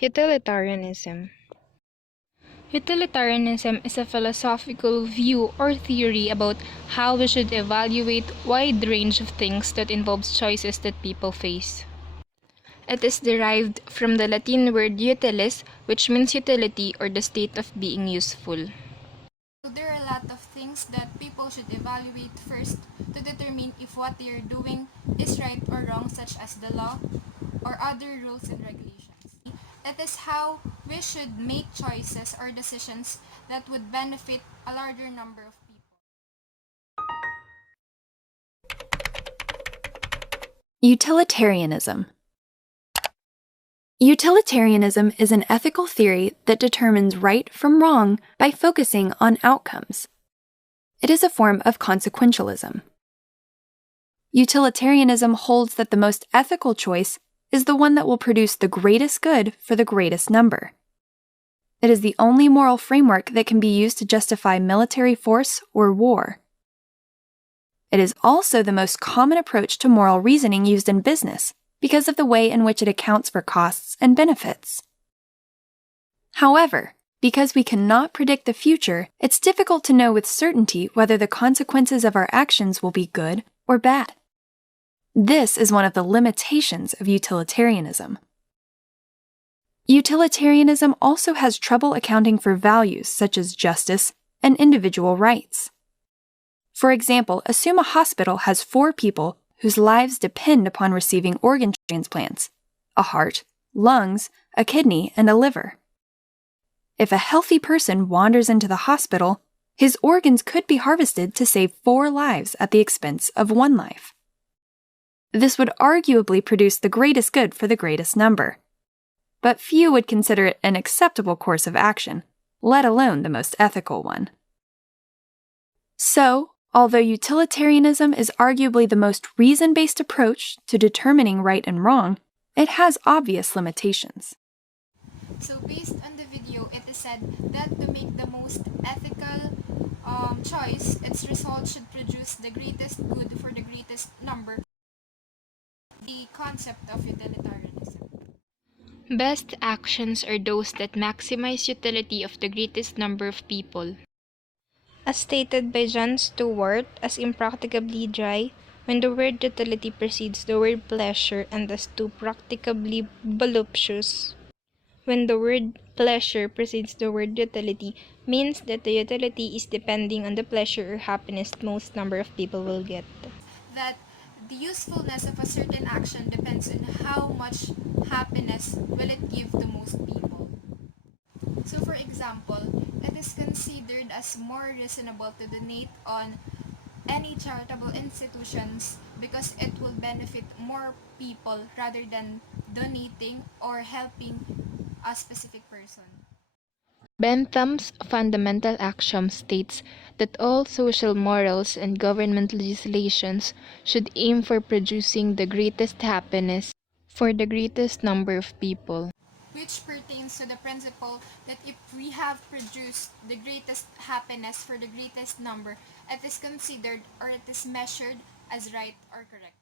Utilitarianism. Utilitarianism is a philosophical view or theory about how we should evaluate a wide range of things that involves choices that people face. It is derived from the Latin word utilis, which means utility or the state of being useful. So there are a lot of things that people should evaluate first to determine if what they are doing is right or wrong, such as the law or other rules and regulations. It is how we should make choices or decisions that would benefit a larger number of people. Utilitarianism. Utilitarianism is an ethical theory that determines right from wrong by focusing on outcomes. It is a form of consequentialism. Utilitarianism holds that the most ethical choice is the one that will produce the greatest good for the greatest number. It is the only moral framework that can be used to justify military force or war. It is also the most common approach to moral reasoning used in business because of the way in which it accounts for costs and benefits. However, because we cannot predict the future, it's difficult to know with certainty whether the consequences of our actions will be good or bad. This is one of the limitations of utilitarianism. Utilitarianism also has trouble accounting for values such as justice and individual rights. For example, assume a hospital has 4 people whose lives depend upon receiving organ transplants: a heart, lungs, a kidney, and a liver. If a healthy person wanders into the hospital, his organs could be harvested to save 4 lives at the expense of 1 life. This would arguably produce the greatest good for the greatest number. But few would consider it an acceptable course of action, let alone the most ethical one. So, although utilitarianism is arguably the most reason-based approach to determining right and wrong, it has obvious limitations. So based on the video, it is said that to make the most ethical choice, its result should produce the greatest good for the greatest number. The concept of utilitarianism. Best actions are those that maximize utility of the greatest number of people. As stated by John Stewart as impracticably dry, when the word utility precedes the word pleasure, and as too practicably voluptuous, when the word pleasure precedes the word utility, means that the utility is depending on the pleasure or happiness most number of people will get. That the usefulness of a certain action depends on how much happiness will it give to most people. So for example, it is considered as more reasonable to donate on any charitable institutions because it will benefit more people rather than donating or helping a specific person. Bentham's fundamental axiom states that all social morals and government legislations should aim for producing the greatest happiness for the greatest number of people. Which pertains to the principle that if we have produced the greatest happiness for the greatest number, it is considered or it is measured as right or correct.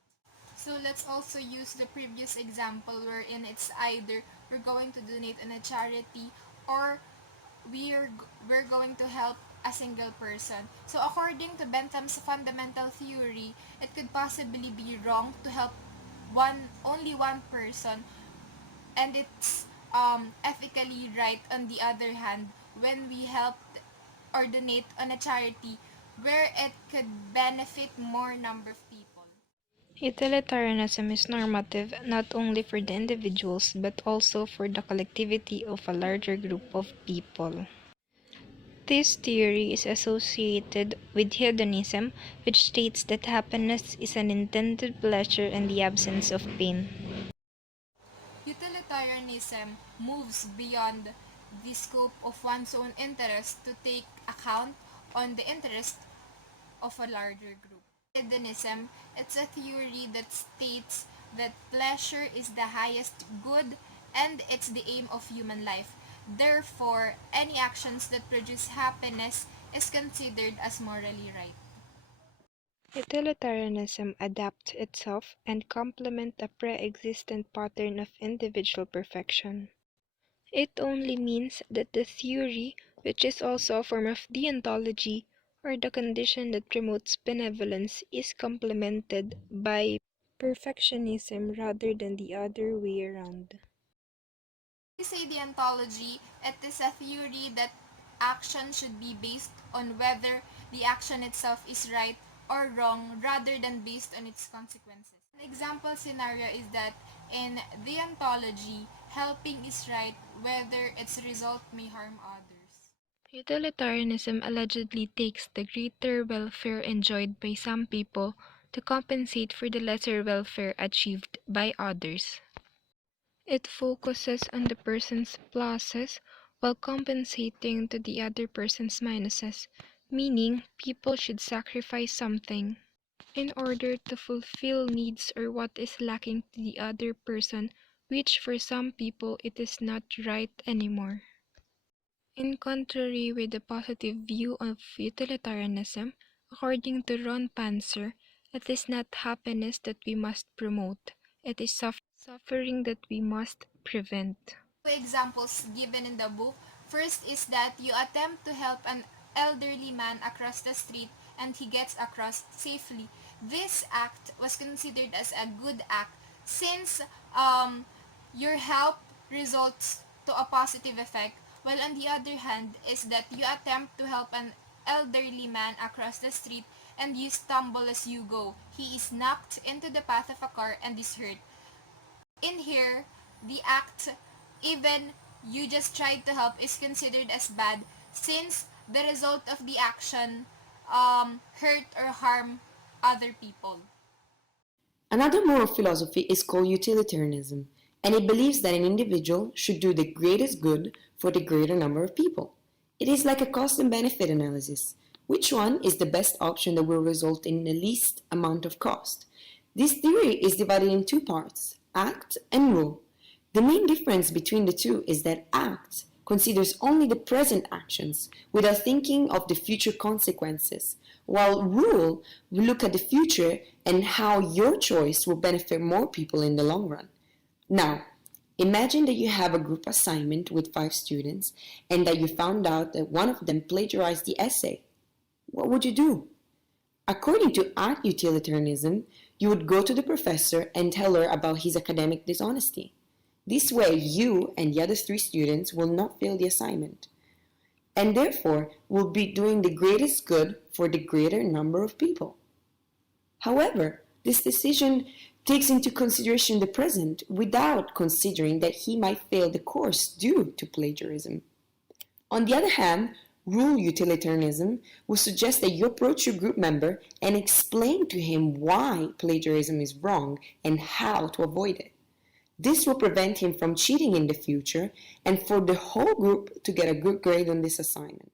So let's also use the previous example wherein it's either we're going to donate on a charity or we're going to help a single person. So according to Bentham's fundamental theory, it could possibly be wrong to help only one person, and it's ethically right on the other hand when we help or donate on a charity where it could benefit more number of people. Utilitarianism is normative not only for the individuals but also for the collectivity of a larger group of people. This theory is associated with hedonism, which states that happiness is an intended pleasure in the absence of pain. Utilitarianism moves beyond the scope of one's own interest to take account on the interest of a larger group. Hedonism, it's a theory that states that pleasure is the highest good and it's the aim of human life. Therefore, any actions that produce happiness is considered as morally right. Utilitarianism adapts itself and complements a pre-existent pattern of individual perfection. It only means that the theory, which is also a form of deontology, or the condition that promotes benevolence, is complemented by perfectionism rather than the other way around. We say deontology, it is a theory that action should be based on whether the action itself is right or wrong rather than based on its consequences. An example scenario is that in deontology, helping is right whether its result may harm others. Utilitarianism allegedly takes the greater welfare enjoyed by some people to compensate for the lesser welfare achieved by others. It focuses on the person's pluses while compensating to the other person's minuses, meaning people should sacrifice something in order to fulfill needs or what is lacking to the other person, which for some people it is not right anymore. In contrary with the positive view of utilitarianism, according to Ron Panzer, it is not happiness that we must promote, it is suffering that we must prevent. Two examples given in the book. First is that you attempt to help an elderly man across the street and he gets across safely. This act was considered as a good act since your help results to a positive effect, while on the other hand is that you attempt to help an elderly man across the street and you stumble as you go. He is knocked into the path of a car and is hurt. In here, the act, even you just tried to help, is considered as bad since the result of the action hurt or harm other people. Another moral philosophy is called utilitarianism, and it believes that an individual should do the greatest good for the greater number of people. It is like a cost and benefit analysis. Which one is the best option that will result in the least amount of cost? This theory is divided in two parts, act and rule. The main difference between the two is that act considers only the present actions without thinking of the future consequences, while rule will look at the future and how your choice will benefit more people in the long run. Now, imagine that you have a group assignment with 5 students and that you found out that one of them plagiarized the essay. What would you do? According to art utilitarianism, you would go to the professor and tell her about his academic dishonesty. This way, you and the other 3 students will not fail the assignment, and therefore will be doing the greatest good for the greater number of people. However, this decision takes into consideration the present without considering that he might fail the course due to plagiarism. On the other hand, rule utilitarianism will suggest that you approach your group member and explain to him why plagiarism is wrong and how to avoid it. This will prevent him from cheating in the future and for the whole group to get a good grade on this assignment.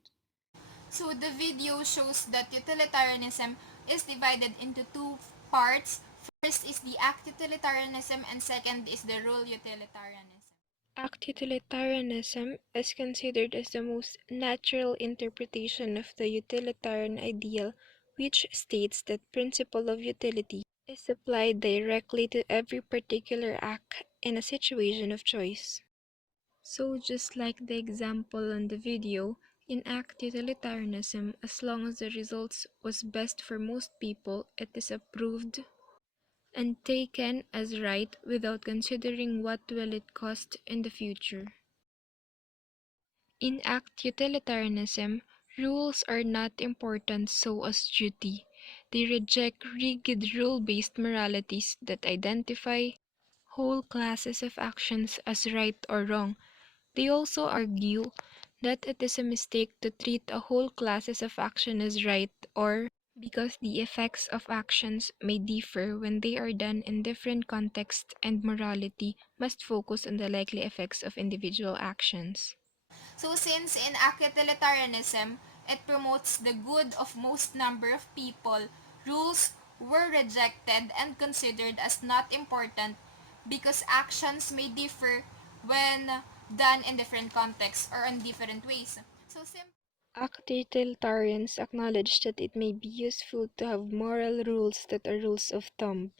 So the video shows that utilitarianism is divided into two parts. First is the act utilitarianism and second is the rule utilitarianism. Act utilitarianism is considered as the most natural interpretation of the utilitarian ideal, which states that principle of utility is applied directly to every particular act in a situation of choice. So just like the example on the video, in act utilitarianism, as long as the results was best for most people, it is approved and taken as right without considering what will it cost in the future. In act utilitarianism, rules are not important so as duty. They reject rigid rule-based moralities that identify whole classes of actions as right or wrong. They also argue that it is a mistake to treat a whole classes of action as right or because the effects of actions may differ when they are done in different contexts and morality must focus on the likely effects of individual actions. So since in act utilitarianism, it promotes the good of most number of people, rules were rejected and considered as not important because actions may differ when done in different contexts or in different ways. So Act utilitarians acknowledge that it may be useful to have moral rules that are rules of thumb.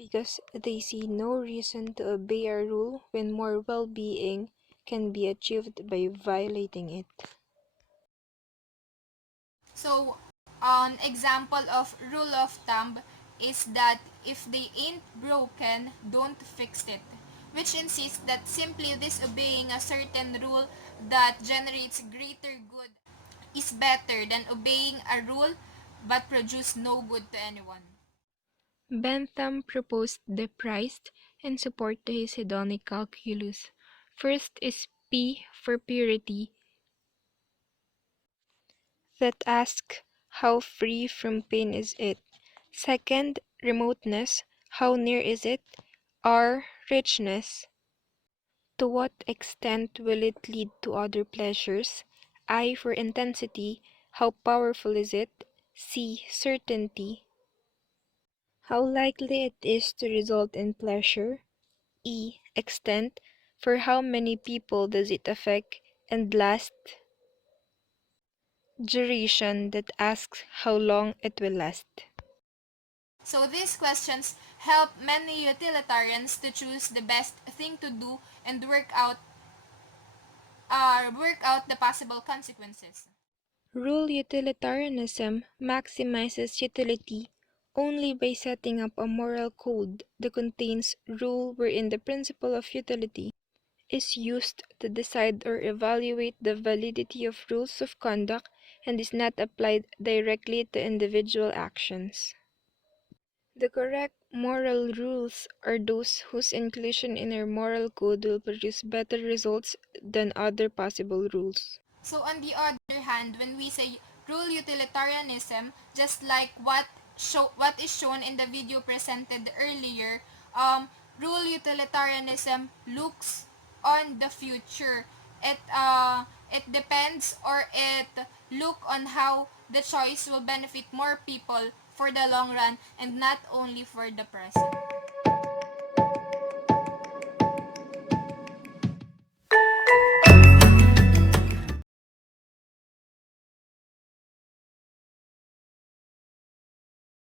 because they see no reason to obey a rule when more well-being can be achieved by violating it. So, an example of rule of thumb is that if they ain't broken, don't fix it, which insists that simply disobeying a certain rule that generates greater good is better than obeying a rule but produce no good to anyone. Bentham proposed the priced and support to his hedonic calculus. First is P for purity, that asks how free from pain is it. Second, remoteness, how near is it? R, richness, to what extent will it lead to other pleasures? I for intensity, how powerful is it? C, certainty, how likely it is to result in pleasure? E, extent, for how many people does it affect? And last, duration, that asks how long it will last. So these questions help many utilitarians to choose the best thing to do and work out the possible consequences. Rule utilitarianism maximizes utility only by setting up a moral code that contains rule wherein the principle of utility is used to decide or evaluate the validity of rules of conduct and is not applied directly to individual actions. The correct moral rules are those whose inclusion in our moral code will produce better results than other possible rules. So on the other hand, when we say rule utilitarianism, just like what is shown in the video presented earlier, rule utilitarianism looks on the future. It depends, or it look on how the choice will benefit more people for the long run and not only for the present.